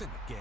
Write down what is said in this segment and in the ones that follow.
in the game.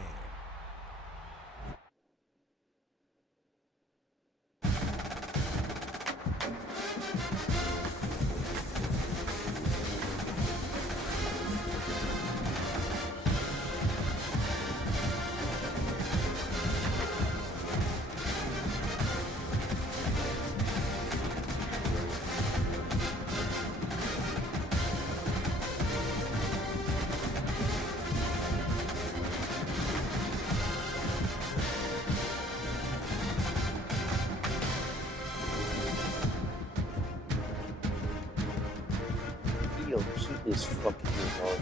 Yo, keep this fucking thing on.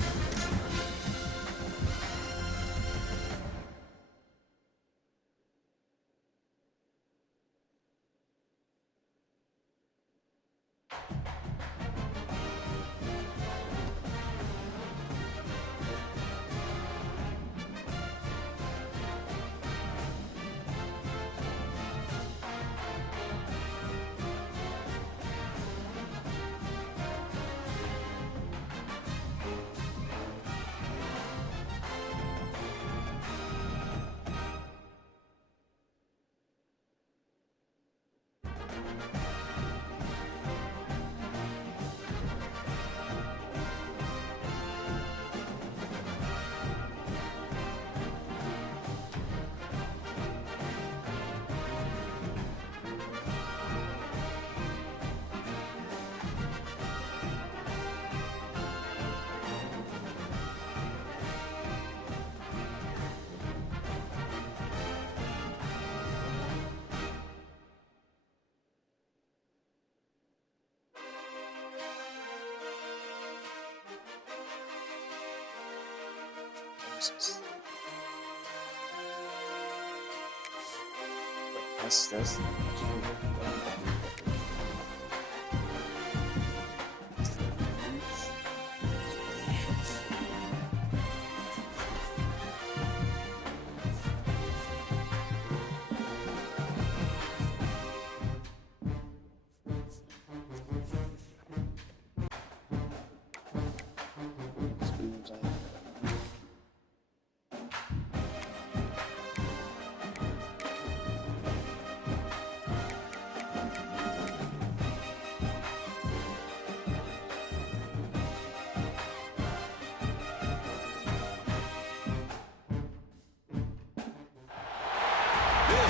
That's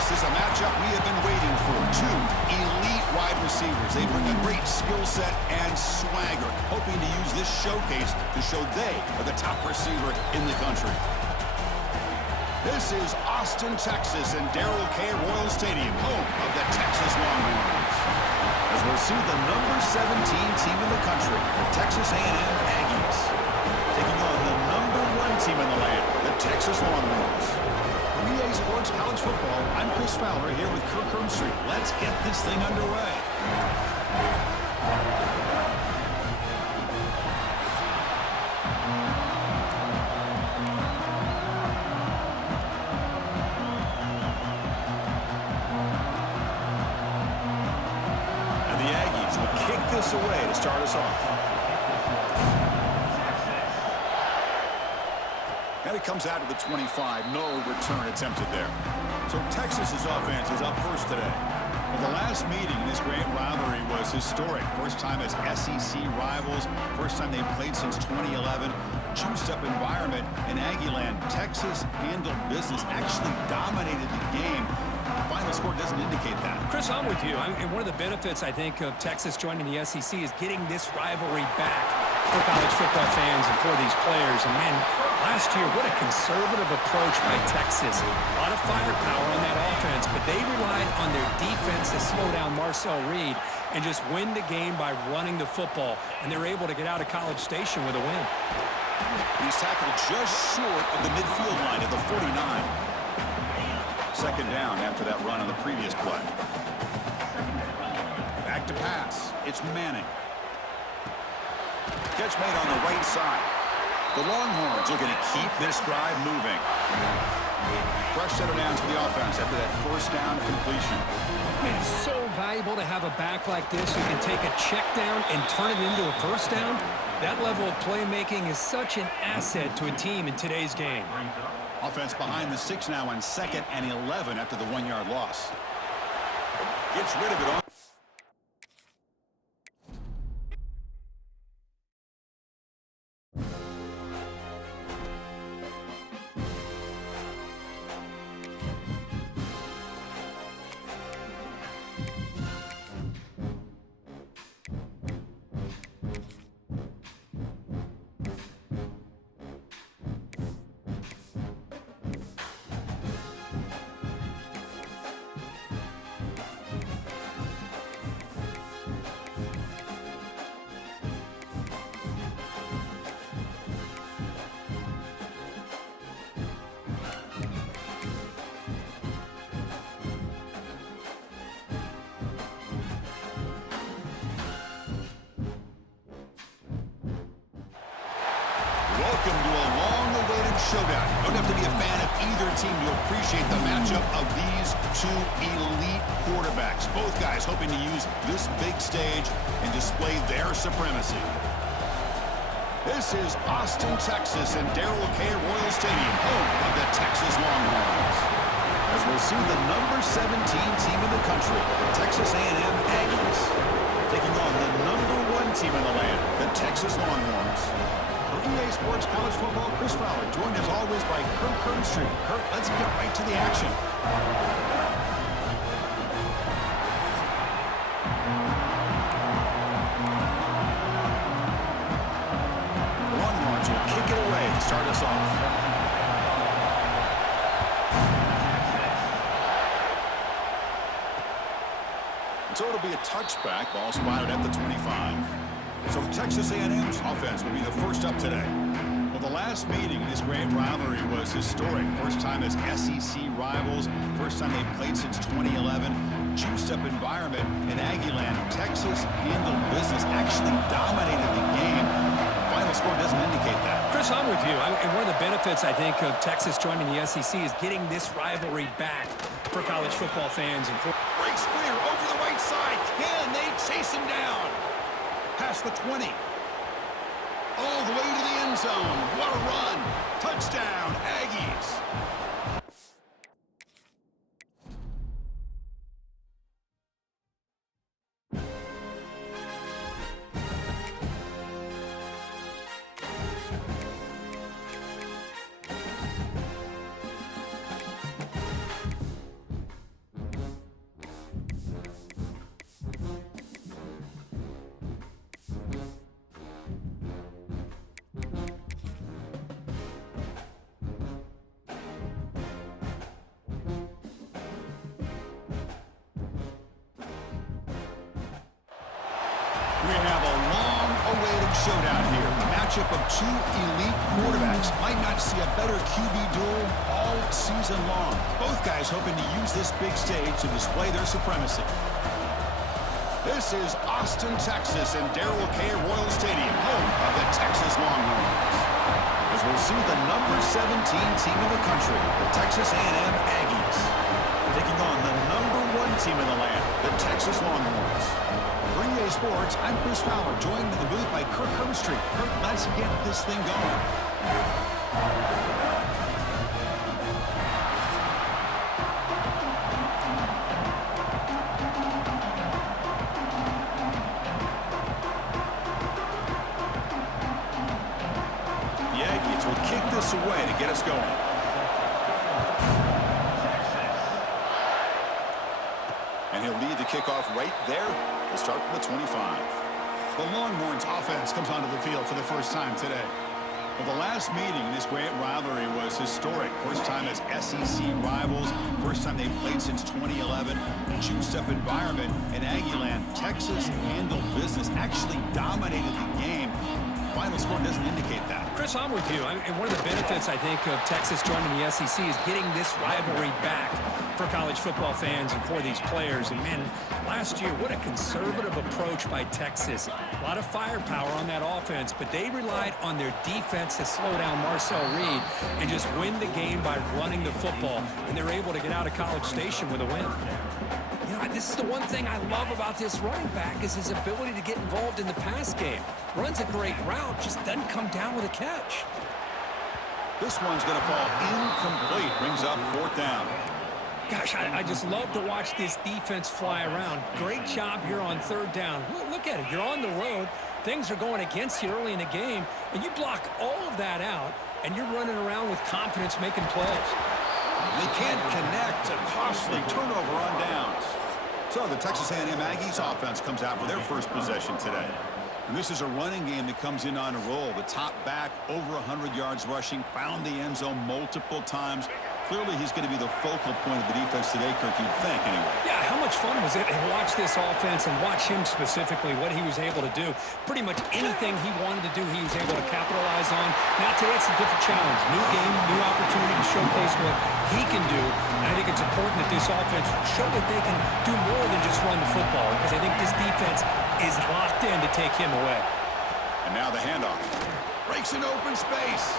This is a matchup we have been waiting for. Two elite wide receivers. They bring a great skill set and swagger, hoping to use this showcase to show they are the top receiver in the country. This is Austin, Texas, and Darrell K. Royal Stadium, home of the Texas Longhorns. As we'll see the number 17 team in the country, the Texas A&M Aggies, taking on the number 1 team in the land, the Texas Longhorns. For EA Sports College Football, I'm Chris Fowler here with Kirk Herbstreit. Let's get this thing underway. And the Aggies will kick this away to start us off. And it comes out of the 25. No return attempted there. So Texas's offense is up first today. Well, the last meeting in this great rivalry was historic. First time as SEC rivals. First time they've played since 2011. Juiced up environment in Aggieland. Texas handled business, actually dominated the game. The final score doesn't indicate that. Chris, I'm with you. And one of the benefits, I think, of Texas joining the SEC is getting this rivalry back for college football fans and for these players. And, man, last year, what a conservative approach by Texas. A lot of firepower on that offense, but they relied on their defense to slow down Marcel Reed and just win the game by running the football. And they're able to get out of College Station with a win. He's tackled just short of the midfield line at the 49. Second down after that run on the previous play. Back to pass. It's Manning. Catch made on the right side. The Longhorns looking to keep this drive moving. Fresh set of downs for the offense after that first down completion. Man, it's so valuable to have a back like this who can take a check down and turn it into a first down. That level of playmaking is such an asset to a team in today's game. Offense behind the 6 now on 2nd and 11 after the 1-yard loss. Gets rid of it on. Welcome to a long-awaited showdown. You don't have to be a fan of either team to appreciate the matchup of these two elite quarterbacks. Both guys hoping to use this big stage and display their supremacy. This is Austin, Texas, and Darrell K. Royal Stadium, home of the Texas Longhorns. As we'll see the number 17 team in the country, the Texas A&M Aggies, taking on the number 1 team in the land, the Texas Longhorns. For EA Sports College Football, Chris Fowler, joined as always by Kirk Herbstreit. Kirk, let's get right to the action. Longhorns will kick it away to start us off. So it'll be a touchback, ball spotted at the 25. So Texas A&M's offense will be the first up today. Well, the last meeting in this great rivalry was historic. First time as SEC rivals. First time they've played since 2011. Juiced-up environment in Aggieland. Texas handled business, actually dominated the game. The final score doesn't indicate that. Chris, I'm with you. And one of the benefits, I think, of Texas joining the SEC is getting this rivalry back for college football fans. And Breaks clear over the right side. Can they chase him down? Past the 20. All the way to the end zone. What a run. Touchdown, Aggies. We have a long-awaited showdown here. A matchup of two elite quarterbacks. Might not see a better QB duel all season long. Both guys hoping to use this big stage to display their supremacy. This is Austin, Texas, and Darrell K. Royal Stadium, home of the Texas Longhorns. As we'll see the number 17 team in the country, the Texas A&M Aggies, taking on the number 1 team in the land, the Texas Longhorns. For EA Sports, I'm Chris Fowler, joined in the booth by Kirk Herbstreit. Kirk, let's get this thing going. The Aggies will kick this away to get us going. And he'll lead the kickoff right there. We'll start from the 25. The Longhorns offense comes onto the field for the first time today. Well, the last meeting in this great rivalry was historic. First time as SEC rivals. First time they've played since 2011. Juiced-up environment in Aggieland. Texas handled business, actually dominated the game. Final score doesn't indicate that. Chris, I'm with you. And one of the benefits, I think, of Texas joining the SEC is getting this rivalry back for college football fans and for these players. And, man, last year, what a conservative approach by Texas. A lot of firepower on that offense, but they relied on their defense to slow down Marcel Reed and just win the game by running the football. And they're able to get out of College Station with a win. You know, this is the one thing I love about this running back is his ability to get involved in the pass game. Runs a great route, just doesn't come down with a catch. This one's going to fall incomplete. Brings up fourth down. Gosh, I just love to watch this defense fly around. Great job here on third down. Look at it. You're on the road. Things are going against you early in the game, and you block all of that out, and you're running around with confidence making plays. They can't connect. A costly turnover on downs. So the Texas A&M Aggies offense comes out for their first possession today. And this is a running game that comes in on a roll. The top back, over 100 yards rushing, found the end zone multiple times. Clearly, he's going to be the focal point of the defense today, Kirk, you'd think, anyway. Yeah, how much fun was it to watch this offense and watch him specifically, what he was able to do. Pretty much anything he wanted to do, he was able to capitalize on. Now, today, it's a different challenge. New game, new opportunity to showcase what he can do. And I think it's important that this offense show that they can do more than just run the football, because I think this defense is locked in to take him away. And now the handoff. Breaks an open space.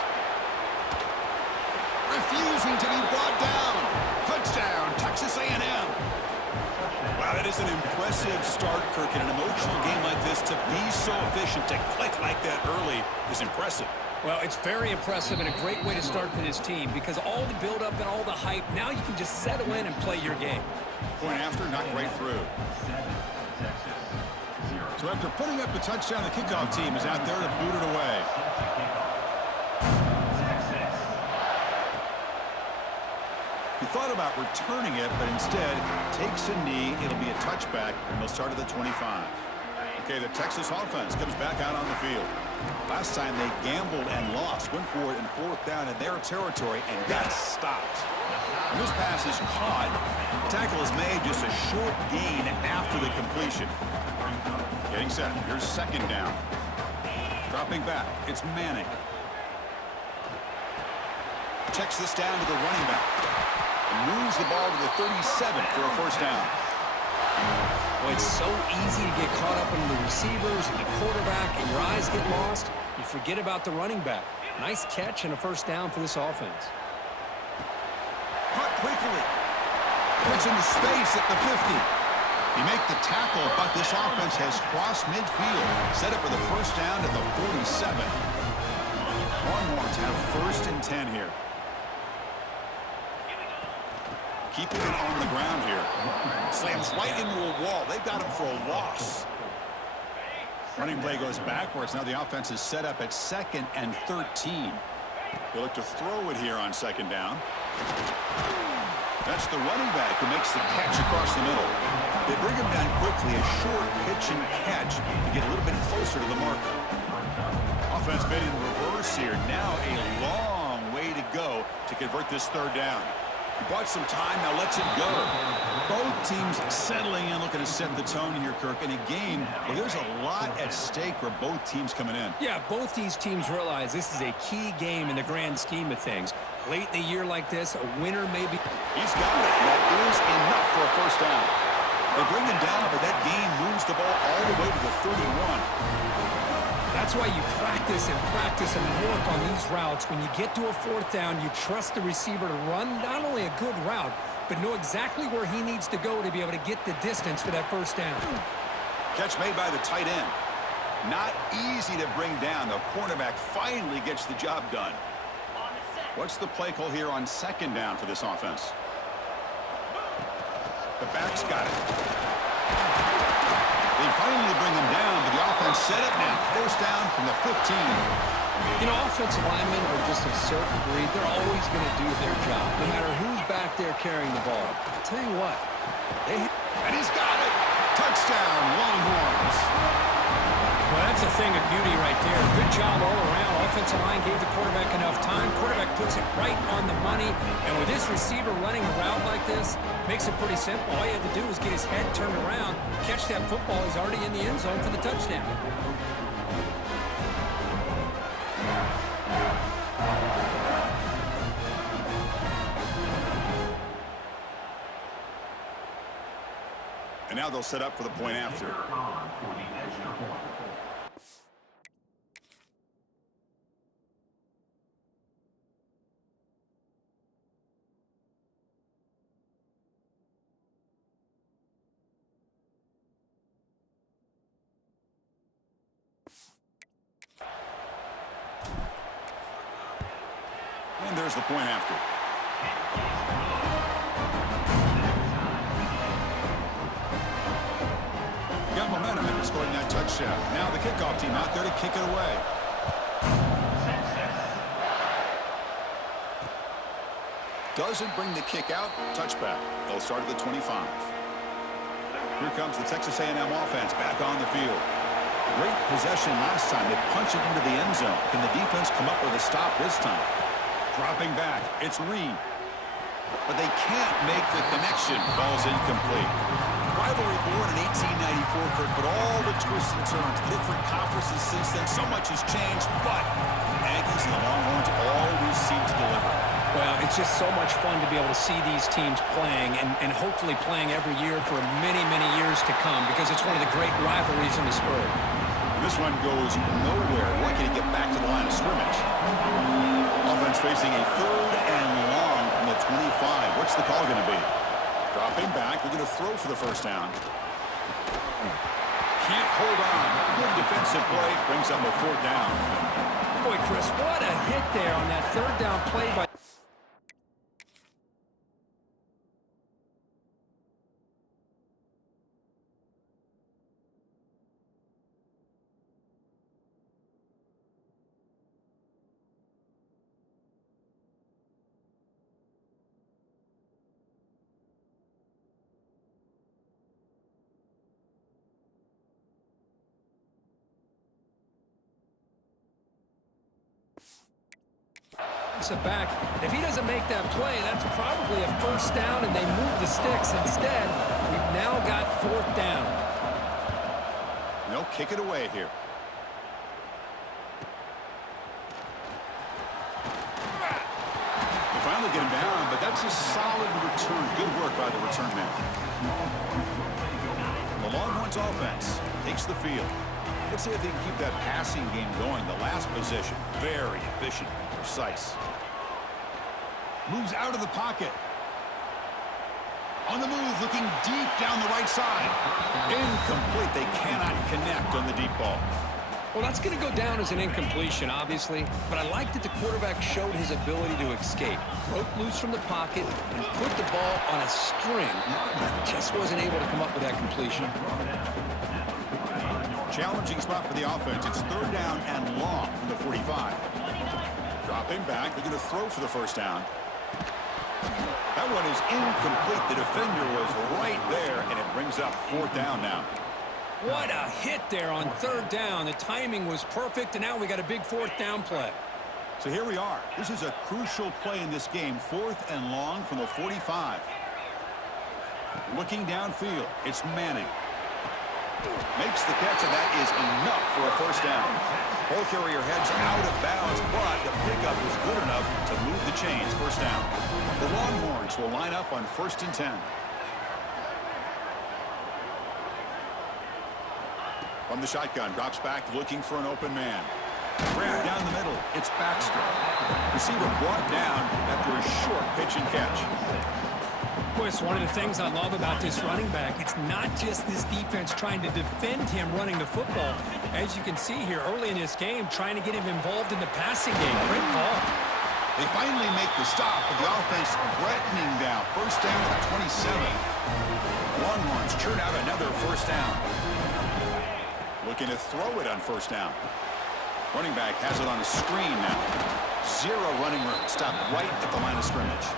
Refusing to be brought down. Touchdown, Texas A&M. Wow, that is an impressive start, Kirk. In an emotional game like this, to be so efficient, to click like that early is impressive. Well, it's very impressive and a great way to start for this team because all the build-up and all the hype, now you can just settle in and play your game. Point after, knocked right through. So after putting up the touchdown, the kickoff team is out there to boot it away. He thought about returning it, but instead takes a knee. It'll be a touchback, and they'll start at the 25. Okay, the Texas offense comes back out on the field. Last time they gambled and lost, went for it in fourth down in their territory and got stopped. And this pass is caught. The tackle is made just a short gain after the completion. Getting set. Here's second down. Dropping back. It's Manning. Checks this down to the running back. And moves the ball to the 37 for a first down. Well, it's so easy to get caught up in the receivers and the quarterback, and your eyes get lost. You forget about the running back. Nice catch and a first down for this offense. Caught quickly. Puts into space at the 50. He make the tackle, but this offense has crossed midfield. Set up for the first down at the 47. Longhorns have first and 10 here. Keeping it on the ground here. Slams right into a wall. They've got him for a loss. Running play goes backwards. Now the offense is set up at 2nd and 13. They look to throw it here on second down. That's the running back who makes the catch across the middle. They bring him down quickly, a short pitch and catch to get a little bit closer to the marker. Offense made in reverse here. Now a long way to go to convert this third down. He bought some time, now lets it go. Both teams settling in, looking to set the tone here, Kirk, in a game where there's a lot at stake for both teams coming in. Yeah, both these teams realize this is a key game in the grand scheme of things. Late in the year like this, a winner may be... He's got it. That is enough for a first down. They bring him down, but that gain moves the ball all the way to the 31. That's why you practice and work on these routes. When you get to a fourth down, you trust the receiver to run not only a good route, but know exactly where he needs to go to be able to get the distance for that first down. Catch made by the tight end. Not easy to bring down. The cornerback finally gets the job done. What's the play call here on second down for this offense? The back's got it. They finally bring him down, but the offense set up now. First down from the 15. You know, offensive linemen are just a certain breed. They're always going to do their job, no matter who's back there carrying the ball. I'll tell you what. And he's got it. Touchdown, Longhorns. Well, that's a thing of beauty right there. Good job all around. Offensive line gave the quarterback enough time. Quarterback puts it right on the money. And with this receiver running a route like this, makes it pretty simple. All you had to do was get his head turned around, catch that football. He's already in the end zone for the touchdown. And now they'll set up for the point after. And there's the point after. Got momentum after scoring that touchdown. Now the kickoff team out there to kick it away. Doesn't bring the kick out. Touchback. They'll start at the 25. Here comes the Texas A&M offense back on the field. Great possession last time. They punch it into the end zone. Can the defense come up with a stop this time? Dropping back. It's Reed. But they can't make the connection. Ball's incomplete. Rivalry born in 1894, Kirk, but all the twists and turns, different conferences since then, so much has changed, but the Aggies and the Longhorns always seem to deliver. Well, it's just so much fun to be able to see these teams playing and hopefully playing every year for many, many years to come because it's one of the great rivalries in the sport. This one goes nowhere. Lucky to get back to the line of scrimmage. Offense facing a 3rd and long from the 25. What's the call going to be? Dropping back. They're going to throw for the first down. Can't hold on. Good defensive play. Brings up a 4th down. Boy, Chris, what a hit there on that 3rd down play by... back. If he doesn't make that play, that's probably a 1st down, and they move the sticks. Instead, we've now got 4th down. They'll kick it away here. They finally get him down, but that's a solid return. Good work by the return man. The Longhorns offense takes the field. Let's see if they can keep that passing game going. The last possession, very efficient, precise. Moves out of the pocket. On the move, looking deep down the right side. Incomplete. They cannot connect on the deep ball. Well, that's going to go down as an incompletion, obviously, but I like that the quarterback showed his ability to escape. Broke loose from the pocket and put the ball on a string. Just wasn't able to come up with that completion. Challenging spot for the offense. It's 3rd down and long from the 45. Dropping back. They're going to throw for the first down. That one is incomplete. The defender was right there, and it brings up 4th down now. What a hit there on 3rd down. The timing was perfect, and now we got a big 4th down play. So here we are. This is a crucial play in this game. 4th and long from the 45. Looking downfield. It's Manning. Makes the catch, and that is enough for a 1st down. Ball carrier heads out of bounds, but the pickup was good enough to move the chains. 1st down. The Longhorns will line up on 1st and 10. From the shotgun, drops back, looking for an open man. Grab down the middle. It's Baxter. Receiver brought down after a short pitch and catch. Boy, it's one of the things I love about this running back. It's not just this defense trying to defend him running the football. As you can see here early in this game, trying to get him involved in the passing game. Great call. They finally make the stop, but the offense threatening down. 1st down at the 27. Longhorns churn out another 1st down. Looking to throw it on 1st down. Running back has it on a screen now. 0 running room. Stop right at the line of scrimmage.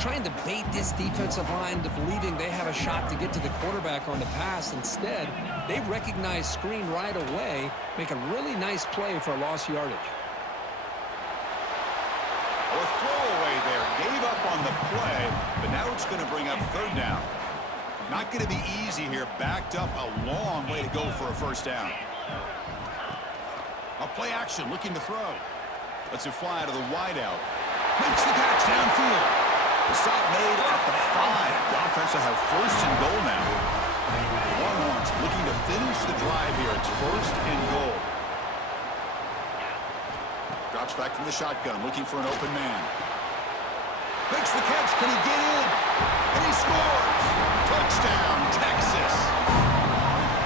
Trying to bait this defensive line to believing they have a shot to get to the quarterback on the pass. Instead, they recognize screen right away, make a really nice play for a lost yardage. A throwaway there. Gave up on the play, but now it's going to bring up 3rd down. Not going to be easy here. Backed up a long way to go for a 1st down. A play action, looking to throw. Lets it fly to the wideout. Makes the catch downfield. The stop made at the 5. The offense will have 1st and goal now. The Longhorns looking to finish the drive here. It's 1st and goal. Drops back from the shotgun, looking for an open man. Makes the catch. Can he get in? And he scores. Touchdown, Texas.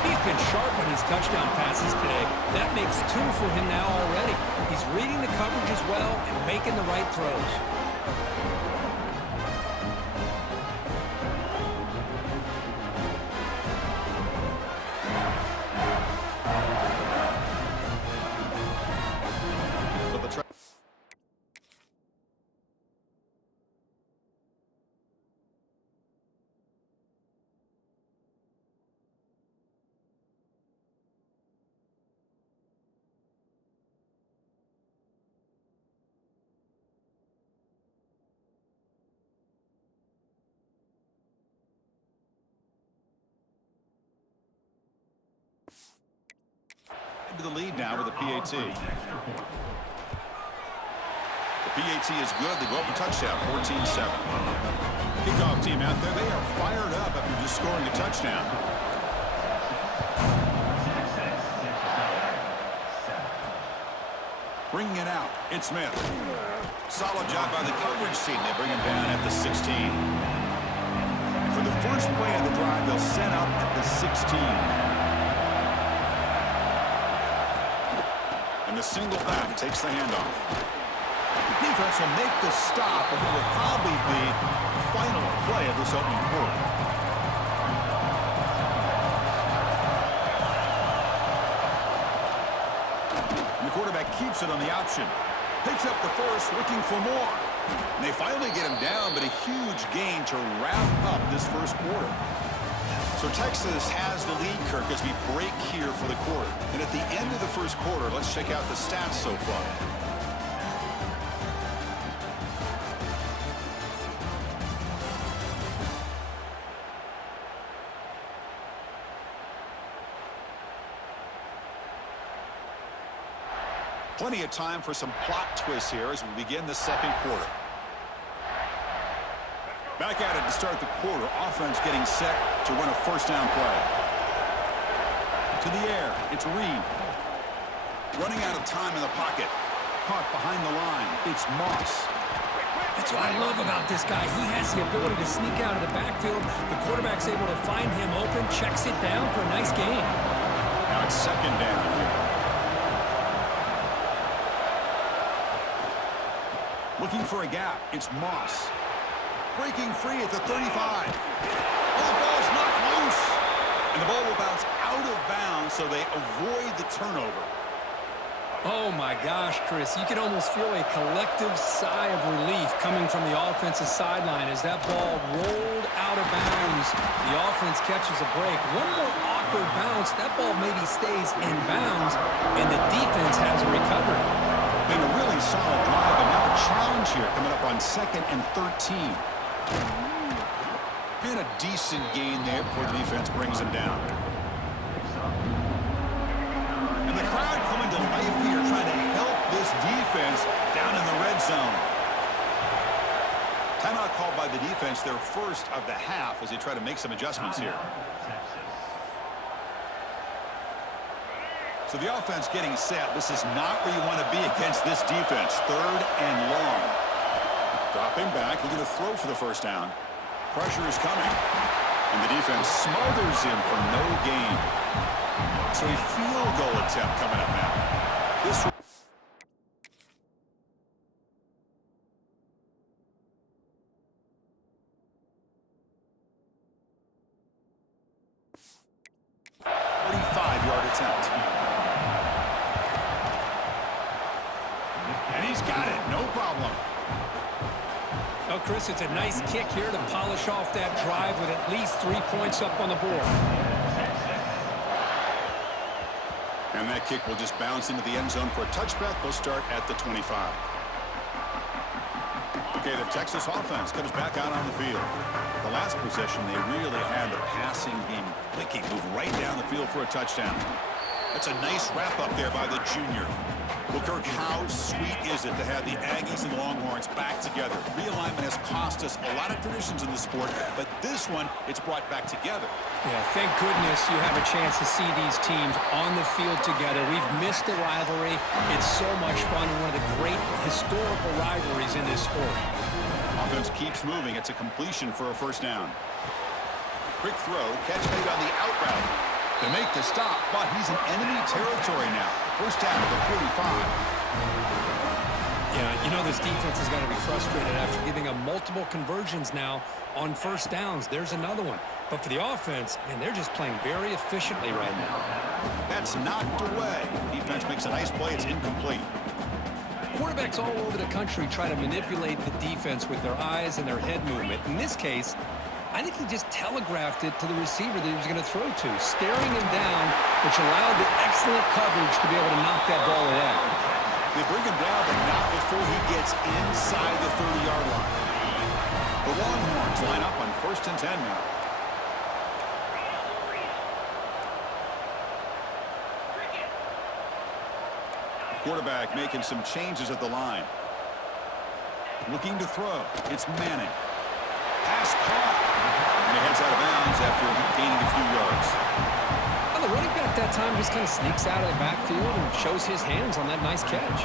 He He's been sharp on his touchdown passes today. That makes 2 for him now already. He's reading the coverage as well and making the right throws. To the lead now with the PAT. The PAT is good. They go up a touchdown, 14-7. Kickoff team out there. They are fired up after just scoring a touchdown. Bringing it out. It's Smith. Solid job by the coverage team. They bring him down at the 16. And for the first play of the drive, they'll set up at the 16. And the single back takes the handoff. The defense will make the stop, and it will probably be the final play of this opening quarter. And the quarterback keeps it on the option. Picks up the first, looking for more. And they finally get him down, but a huge gain to wrap up this first quarter. So Texas has the lead, Kirk, as we break here for the quarter. And at the end of the first quarter, let's check out the stats so far. Plenty of time for some plot twists here as we begin the second quarter. Back at it to start the quarter. Offense getting set to run a first down play. To the air. It's Reed. Running out of time in the pocket. Caught behind the line. It's Moss. That's what I love about this guy. He has the ability to sneak out of the backfield. The quarterback's able to find him open, checks it down for a nice gain. Now it's second down here. Looking for a gap. It's Moss. Breaking free at the 35. Oh, the ball's knocked loose. And the ball will bounce out of bounds, so they avoid the turnover. Oh, my gosh, Chris. You can almost feel a collective sigh of relief coming from the offensive sideline as that ball rolled out of bounds. The offense catches a break. One more awkward bounce. That ball maybe stays in bounds, and the defense has a recovery. Been a really solid drive, and now a challenge here coming up on 2nd and 13. And a decent gain there before the defense brings him down. And the crowd coming to life here, trying to help this defense down in the red zone. Timeout called by the defense, their first of the half, as they try to make some adjustments here. So the offense getting set. This is not where you want to be against this defense. 3rd and long. Dropping back, looking to throw for the first down. Pressure is coming. And the defense smothers him for no gain. So a field goal attempt coming up now. This 45-yard attempt. And he's got it, no problem. Oh, Chris, it's a nice kick here to polish off that drive with at least 3 points up on the board. And that kick will just bounce into the end zone for a touchback. They'll start at the 25. Okay, the Texas offense comes back out on the field. The last possession, they really had the passing game clicking, move right down the field for a touchdown. That's a nice wrap up there by the junior. Well, Kirk, how sweet is it to have the Aggies and Longhorns back together? Realignment has cost us a lot of traditions in the sport, but this one, it's brought back together. Yeah, thank goodness you have a chance to see these teams on the field together. We've missed the rivalry. It's so much fun, one of the great historical rivalries in this sport. Offense keeps moving. It's a completion for a first down. Quick throw, catch made on the out route. They make the stop, but he's in enemy territory now. First down at the 45. Yeah, you know this defense has got to be frustrated after giving up multiple conversions now on first downs. There's another one. But for the offense, man, they're just playing very efficiently right now. That's knocked away. Defense makes a nice play. It's incomplete. Quarterbacks all over the country try to manipulate the defense with their eyes and their head movement. In this case, I think he just telegraphed it to the receiver that he was going to throw to, staring him down, which allowed the excellent coverage to be able to knock that ball away. They bring him down, but not before he gets inside the 30-yard line. The Longhorns line up on 1st and 10 now. Quarterback making some changes at the line. Looking to throw. It's Manning. Pass caught. And he heads out of bounds after gaining a few yards. Well, the running back that time just kind of sneaks out of the backfield and shows his hands on that nice catch.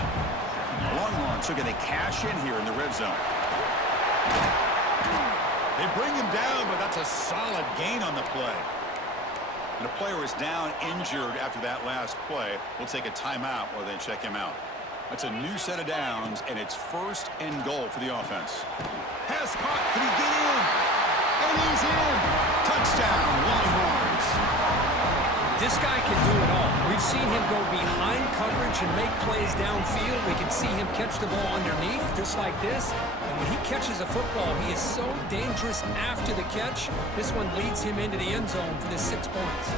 Longhorns are going to cash in here in the red zone. They bring him down, but that's a solid gain on the play. And a player is down injured after that last play. We'll take a timeout while they check him out. That's a new set of downs, and it's 1st and goal for the offense. Pass caught. Can he get in? And he's in. Touchdown, Longhorns. This guy can do it all. We've seen him go behind coverage and make plays downfield. We can see him catch the ball underneath, just like this. And when he catches a football, he is so dangerous after the catch. This one leads him into the end zone for the 6 points.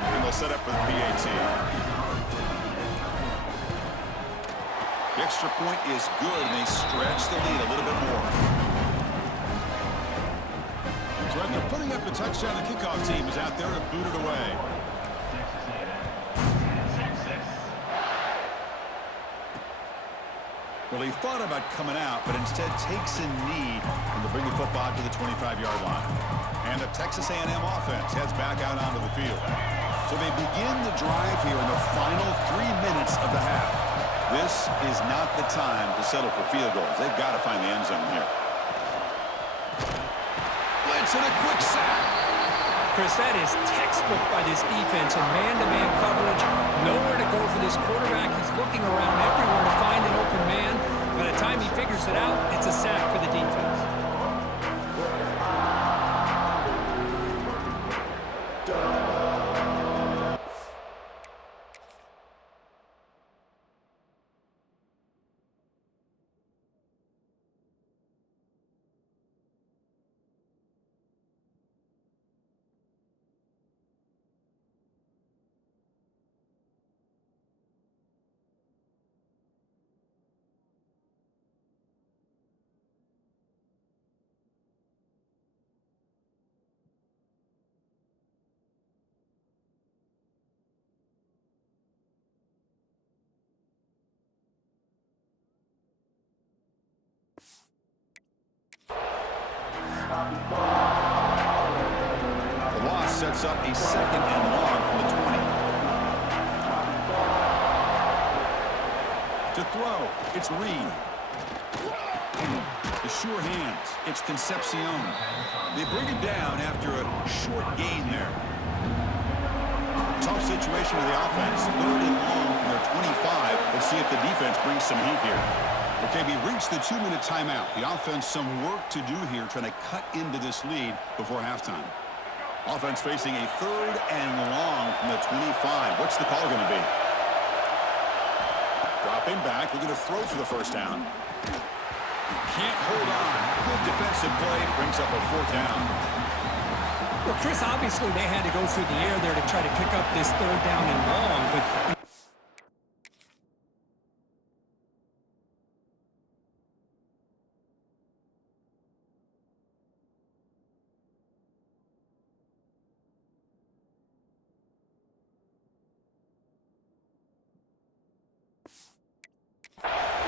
And they'll set up for the PAT. The extra point is good, and they stretch the lead a little bit more. So after putting up the touchdown, the kickoff team is out there to boot it away. Well, he thought about coming out, but instead takes a knee and will bring the football to the 25-yard line. And the Texas A&M offense heads back out onto the field. So they begin the drive here in the final 3 minutes of the half. This is not the time to settle for field goals. They've got to find the end zone here. Blitz and a quick sack. Chris, that is textbook by this defense and man-to-man coverage. Nowhere to go for this quarterback. He's looking around everywhere to find an open man. By the time he figures it out, it's a sack for the defense. The loss sets up a 2nd and long from the 20. To throw, it's Reed. The sure hands, it's Concepcion. They bring it down after a short gain there. Tough situation with the offense. 3rd and long from their 25. Let's see if the defense brings some heat here. Okay, we reached the 2-minute timeout. The offense some work to do here, trying to cut into this lead before halftime. Offense facing a 3rd and long from the 25. What's the call going to be? Dropping back, looking to throw for the first down. Can't hold on. Good defensive play, brings up a 4th down. Well, Chris, obviously they had to go through the air there to try to pick up this 3rd down and long, but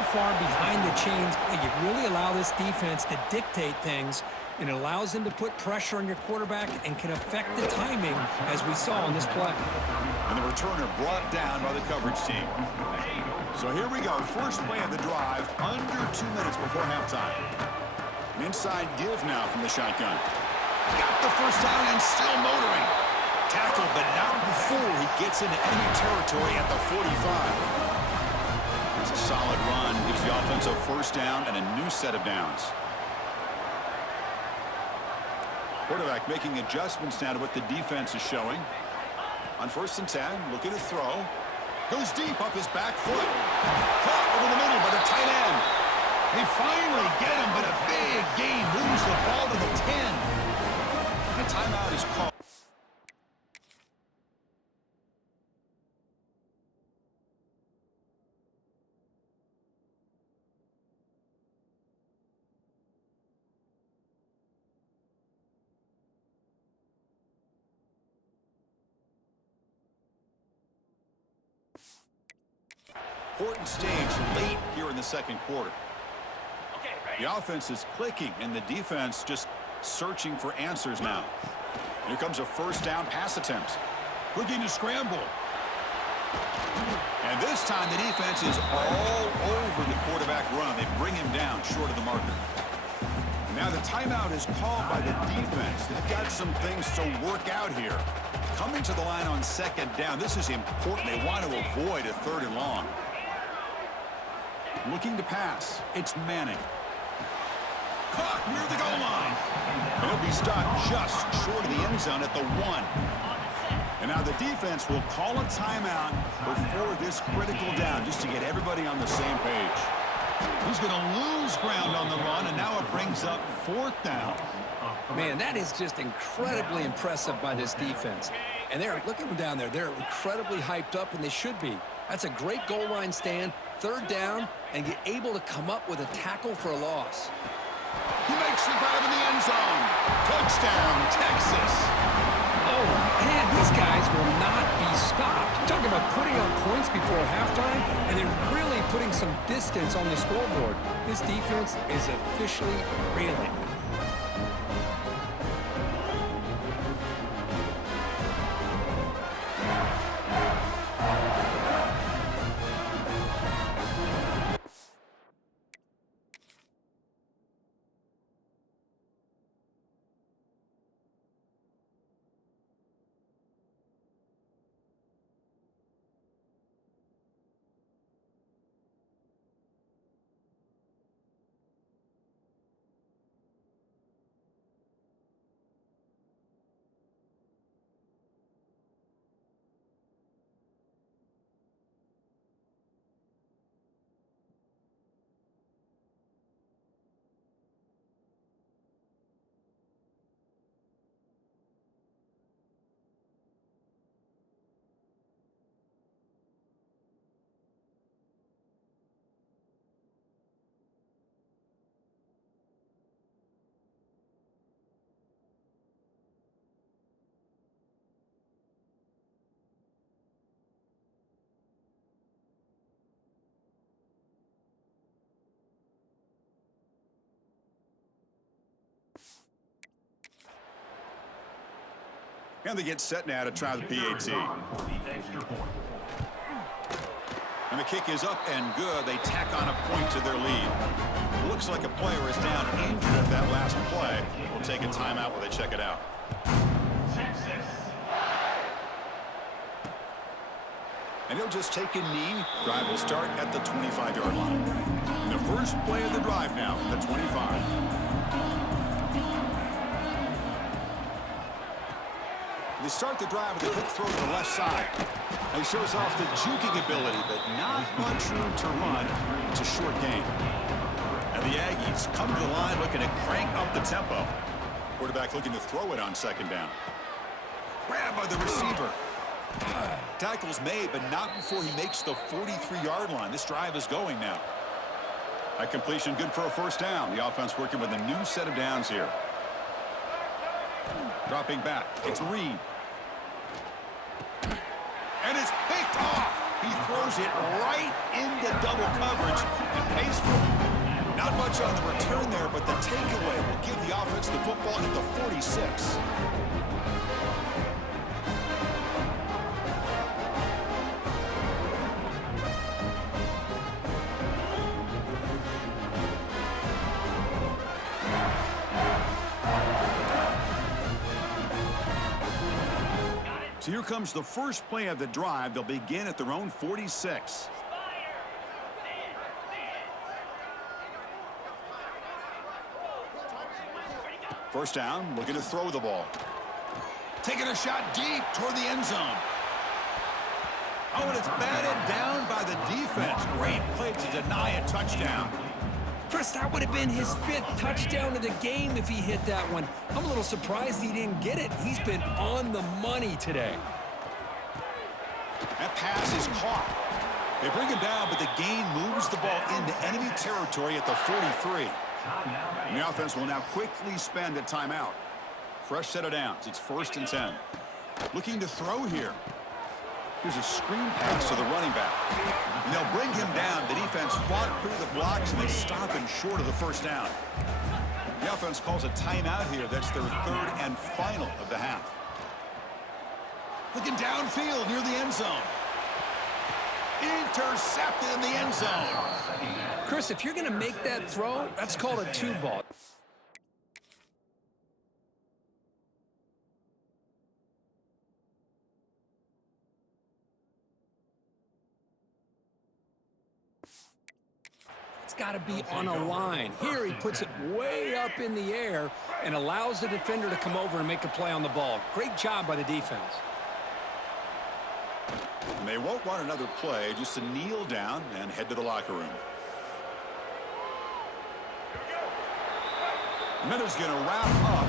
far behind the chains, you really allow this defense to dictate things, and it allows them to put pressure on your quarterback and can affect the timing, as we saw on this play. And the returner brought down by the coverage team. So here we go, first play of the drive, under 2 minutes before halftime. An inside give now from the shotgun. Got the first down and still motoring. Tackled, but not before he gets into enemy territory at the 45. It's a solid run. Gives the offense a first down and a new set of downs. Quarterback making adjustments now to what the defense is showing. On 1st and 10, looking to throw. Goes deep off his back foot. Caught over the middle by the tight end. They finally get him, but a big gain moves the ball to the 10. And a timeout is called. Important stage late here in the second quarter. The offense is clicking, and the defense just searching for answers now. Here comes a first down pass attempt. Looking to scramble. And this time the defense is all over the quarterback run. They bring him down short of the marker. Now the timeout is called by the defense. They've got some things to work out here. Coming to the line on 2nd down. This is important. They want to avoid a 3rd and long. Looking to pass. It's Manning. Caught near the goal line. He'll be stopped just short of the end zone at the 1. And now the defense will call a timeout before this critical down, just to get everybody on the same page. He's going to lose ground on the run, and now it brings up 4th down. Man, that is just incredibly impressive by this defense. And look at them down there. They're incredibly hyped up, and they should be. That's a great goal line stand, 3rd down, and get able to come up with a tackle for a loss. He makes the grab in the end zone. Touchdown, Texas. Oh, man, these guys will not be stopped. Talking about putting up points before halftime and then really putting some distance on the scoreboard. This defense is officially reeling. And they get set now to try the PAT. And the kick is up and good. They tack on a point to their lead. Looks like a player is down injured at that last play. We'll take a timeout while they check it out. And he'll just take a knee. Drive will start at the 25-yard line. And the first play of the drive now from the 25. They start the drive with a quick throw to the left side. He shows off the juking ability, but not much room to run. It's a short gain. And the Aggies come to the line looking to crank up the tempo. Quarterback looking to throw it on 2nd down. Grabbed by the receiver. Tackle's made, but not before he makes the 43-yard line. This drive is going now. That completion good for a first down. The offense working with a new set of downs here. Dropping back. It's Reed. And it's picked off. He throws it right into double coverage and pays for it. Not much on the return there, but the takeaway will give the offense the football at the 46. So here comes the first play of the drive. They'll begin at their own 46. First down, looking to throw the ball. Taking a shot deep toward the end zone. Oh, and it's batted down by the defense. Great play to deny a touchdown. Chris, that would have been his 5th touchdown of the game if he hit that one. I'm a little surprised he didn't get it. He's been on the money today. That pass is caught. They bring him down, but the gain moves the ball into enemy territory at the 43. And the offense will now quickly spend a timeout. Fresh set of downs. It's 1st and 10. Looking to throw here. Here's a screen pass to the running back. And they'll bring him down. The defense fought through the blocks, and they stop him short of the first down. The offense calls a timeout here. That's their 3rd and final of the half. Looking downfield near the end zone. Intercepted in the end zone. Chris, if you're going to make that throw, that's called a 2-ball. It's got to be on a line. Here he puts it way up in the air and allows the defender to come over and make a play on the ball. Great job by the defense. And they won't want another play, just to kneel down and head to the locker room. And then it's going to wrap up.